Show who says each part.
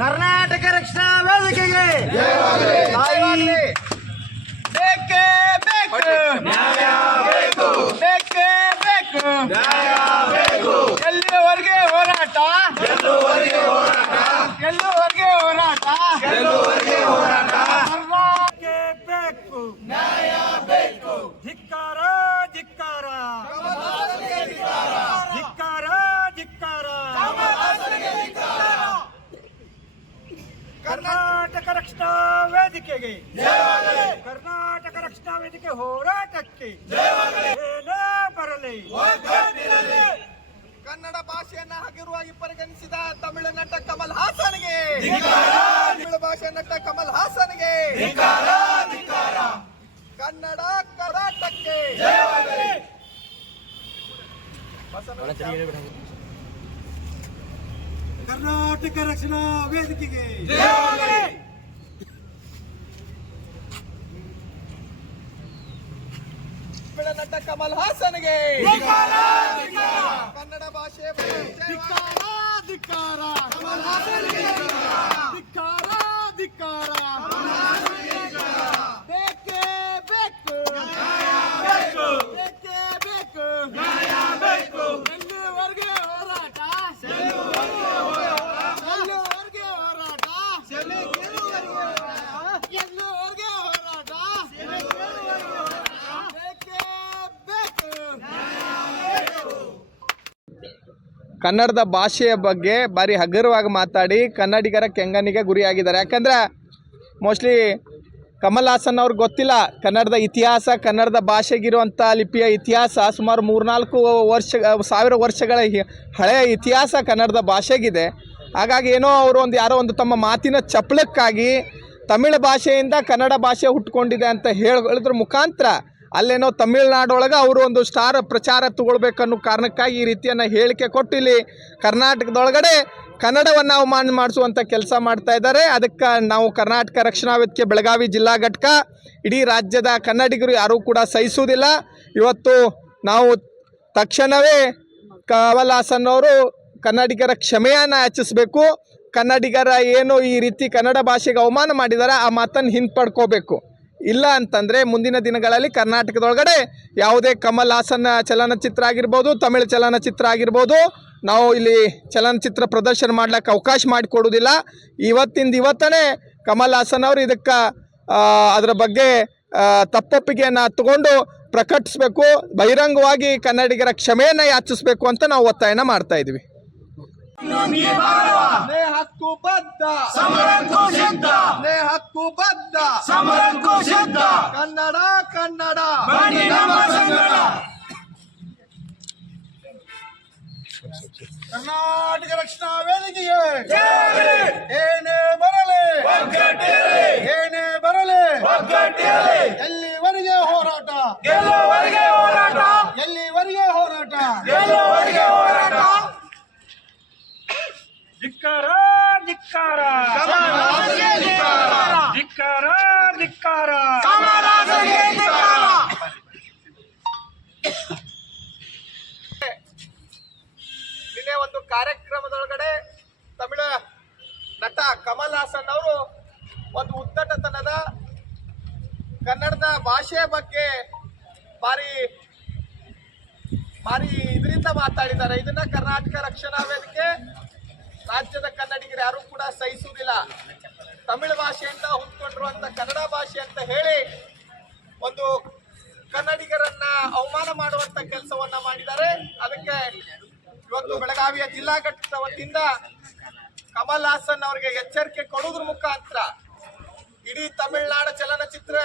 Speaker 1: ಕರ್ನಾಟಕ ರಕ್ಷಣಾ ವೇದಿಕೆಗೆ.
Speaker 2: ಬೇಕೇ ಬೇಕು. ಬೇಕೇ ಬೇಕು. ಎಲ್ಲಿವರೆಗೆ ಹೋರಾಟ ಎಲ್ಲಿವರೆಗೆ ಹೋರಾಟ
Speaker 1: ಕರ್ನಾಟಕ ಬೇಕು ನ್ಯಾಯ ಬೇಕು ಧಿಕ್ಕಾರ ಧಿಕ್ಕಾರ ಧಿಕ್ಕಾರ ಧಿಕ್ಕಾರ ಕರ್ನಾಟಕ ರಕ್ಷಣಾ ವೇದಿಕೆಗೆ. ಕರ್ನಾಟಕ ರಕ್ಷಣಾ ವೇದಿಕೆ ಹೋರಾಟಕ್ಕೆ. ಏನೇ ಬರಲಿ.
Speaker 2: ಕನ್ನಡ ಭಾಷೆಯನ್ನ ಹಗುರವಾಗಿ ಪರಿಗಣಿಸಿದ ತಮಿಳು ನಟ ಕಮಲ್ ಹಾಸನ್ಗೆ. ತಮಿಳು ಭಾಷೆ ನಟ ಕಮಲ್ ಹಾಸನ್ಗೆ. ಕನ್ನಡ ಕರಾಟಕ್ಕೆ
Speaker 1: ಕರ್ನಾಟಕ ರಕ್ಷಣಾ ವೇದಿಕೆಗೆ.
Speaker 2: ನಟ ಕಮಲ್ ಹಾಸನ್ಗೆ. ಕನ್ನಡ ಭಾಷೆ
Speaker 1: ಧಿಕ್ಕಾರ ಧಿಕ್ಕಾರ
Speaker 2: ಬೇಕೇ ಬೇಕು
Speaker 1: ಬೇಕೇ ಬೇಕು ಎಲ್ಲಿವರೆಗೆ ಹೋರಾಟ ಎಲ್ಲಿವರೆಗೆ ಹೋರಾಟ ಎಲ್ಲಿವರೆಗೆ ಹೋರಾಟ ಬೇಕೇ ಬೇಕು
Speaker 2: ಕನ್ನಡದ ಭಾಷೆಯ ಬಗ್ಗೆ ಭಾರಿ ಹಗುರವಾಗಿ ಮಾತಾಡಿ ಕನ್ನಡಿಗರ ಕೆಂಗನಿಗೆ ಗುರಿಯಾಗಿದ್ದಾರೆ. ಯಾಕಂದ್ರೆ ಮೋಸ್ಟ್ಲಿ ಕಮಲ್ ಹಾಸನ್ ಅವ್ರಿಗೆ ಗೊತ್ತಿಲ್ಲ, ಕನ್ನಡದ ಇತಿಹಾಸ, ಕನ್ನಡದ ಭಾಷೆಗಿರುವಂಥ ಲಿಪಿಯ ಇತಿಹಾಸ ಸುಮಾರು ಮೂರ್ನಾಲ್ಕು ವರ್ಷ, ಸಾವಿರ ವರ್ಷಗಳ ಹಳೆಯ ಇತಿಹಾಸ ಕನ್ನಡದ ಭಾಷೆಗಿದೆ. ಹಾಗಾಗಿ ಏನೋ ಅವರು ಒಂದು ಯಾರೋ ಒಂದು ತಮ್ಮ ಮಾತಿನ ಚಪಲಕ್ಕಾಗಿ ತಮಿಳು ಭಾಷೆಯಿಂದ ಕನ್ನಡ ಭಾಷೆ ಹುಟ್ಕೊಂಡಿದೆ ಅಂತ ಹೇಳಿ, ಹೇಳಿದ್ರ ಮುಖಾಂತರ ಅಲ್ಲೇನೋ ತಮಿಳ್ನಾಡೊಳಗೆ ಅವರು ಒಂದು ಸ್ಟಾರ್ ಪ್ರಚಾರ ತಗೊಳ್ಬೇಕನ್ನೋ ಕಾರಣಕ್ಕಾಗಿ ಈ ರೀತಿಯನ್ನು ಹೇಳಿಕೆ ಕೊಟ್ಟು ಇಲ್ಲಿ ಕರ್ನಾಟಕದೊಳಗಡೆ ಕನ್ನಡವನ್ನು ಅವಮಾನ ಮಾಡಿಸುವಂಥ ಕೆಲಸ ಮಾಡ್ತಾ ಇದ್ದಾರೆ. ಅದಕ್ಕೆ ನಾವು ಕರ್ನಾಟಕ ರಕ್ಷಣಾ ವೇದಿಕೆ ಬೆಳಗಾವಿ ಜಿಲ್ಲಾ ಘಟಕ, ಇಡೀ ರಾಜ್ಯದ ಕನ್ನಡಿಗರು ಯಾರೂ ಕೂಡ ಸಹಿಸುವುದಿಲ್ಲ. ಇವತ್ತು ನಾವು ತಕ್ಷಣವೇ ಕಮಲ್ ಹಾಸನ್ ಅವರು ಕನ್ನಡಿಗರ ಕ್ಷಮೆಯನ್ನು ಯಾಚಿಸಬೇಕು. ಕನ್ನಡಿಗರ ಏನು ಈ ರೀತಿ ಕನ್ನಡ ಭಾಷೆಗೆ ಅವಮಾನ ಮಾಡಿದ್ದಾರೆ ಆ ಮಾತನ್ನು ಹಿಂಪಡ್ಕೋಬೇಕು. ಇಲ್ಲ ಅಂತಂದರೆ ಮುಂದಿನ ದಿನಗಳಲ್ಲಿ ಕರ್ನಾಟಕದೊಳಗಡೆ ಯಾವುದೇ ಕಮಲ್ ಹಾಸನ ಚಲನಚಿತ್ರ ಆಗಿರ್ಬೋದು ತಮಿಳು ಚಲನಚಿತ್ರ ಆಗಿರ್ಬೋದು ನಾವು ಇಲ್ಲಿ ಚಲನಚಿತ್ರ ಪ್ರದರ್ಶನ ಮಾಡ್ಲಿಕ್ಕೆ ಅವಕಾಶ ಮಾಡಿಕೊಡುವುದಿಲ್ಲ. ಇವತ್ತಿಂದ ಇವತ್ತನೇ ಕಮಲ್ ಹಾಸನ್ ಅವರು ಇದಕ್ಕೆ ಅದರ ಬಗ್ಗೆ ತಪ್ಪೊಪ್ಪಿಗೆಯನ್ನು ತಗೊಂಡು ಪ್ರಕಟಿಸಬೇಕು ಬಹಿರಂಗವಾಗಿ ಕನ್ನಡಿಗರ ಕ್ಷಮೆಯನ್ನು ಯಾಚಿಸಬೇಕು ಅಂತ ನಾವು ಒತ್ತಾಯನ ಮಾಡ್ತಾ ಇದ್ವಿ ಬದ್ಧ. ಬದ್ಧ
Speaker 1: ಸಮರಕ್ಕೂ ಸಿದ್ಧ
Speaker 2: ಕನ್ನಡ ಕನ್ನಡ.
Speaker 1: ಬನ್ನಿ ನಮ್ಮ ಸಂಗಡ.
Speaker 2: ಕರ್ನಾಟಕ ರಕ್ಷಣಾ ವೇದಿಕೆಗೆ. ಏನೇ. ಬರಲಿ. ಏನೇ ಬರಲಿ. ಎಲ್ಲಿವರೆಗೆ ಹೋರಾಟ?
Speaker 1: ಎಲ್ಲವರೆಗೆ ಹೋರಾಟ?
Speaker 2: ಎಲ್ಲಿವರೆಗೆ ಹೋರಾಟ?
Speaker 1: ಎಲ್ಲವರೆಗೆ ಹೋರಾಟ? ಧಿಕ್ಕಾರ ಧಿಕ್ಕಾರ. ಧಿಕ್ಕಾರ ಧಿಕ್ಕಾರ.
Speaker 2: ನಿನ್ನೆ ಒಂದು ಕಾರ್ಯಕ್ರಮದೊಳಗಡೆ ತಮಿಳ ನಟ ಕಮಲ್ ಹಾಸನ್ ಅವರು ಒಂದು ಉದ್ದಟತನದ ಕನ್ನಡದ ಭಾಷೆಯ ಬಗ್ಗೆ ಭಾರಿ ಭಾರಿ ಇದರಿಂದ ಮಾತಾಡಿದ್ದಾರೆ. ಇದನ್ನ ಕರ್ನಾಟಕ ರಕ್ಷಣಾ ವೇದಿಕೆ ರಾಜ್ಯದ ಕನ್ನಡಿಗರು ಯಾರು ಕೂಡ ಸಹಿಸುವುದಿಲ್ಲ. ತಮಿಳು ಭಾಷೆಯಿಂದ ಅಂತ ಕನ್ನಡ ಭಾಷೆ ಅಂತ ಹೇಳಿ ಒಂದು ಕನ್ನಡಿಗರನ್ನ ಅವಮಾನ ಮಾಡುವಂತ ಕೆಲಸವನ್ನ ಮಾಡಿದ್ದಾರೆ. ಅದಕ್ಕೆ ಇವತ್ತು ಬೆಳಗಾವಿಯ ಜಿಲ್ಲಾ ಘಟಕದ ವತಿಯಿಂದ ಕಮಲ್ ಹಾಸನ್ ಅವರಿಗೆ ಎಚ್ಚರಿಕೆ ಕೊಡೋದ್ರ ಮುಖಾಂತರ ಇಡೀ ತಮಿಳುನಾಡು ಚಲನಚಿತ್ರ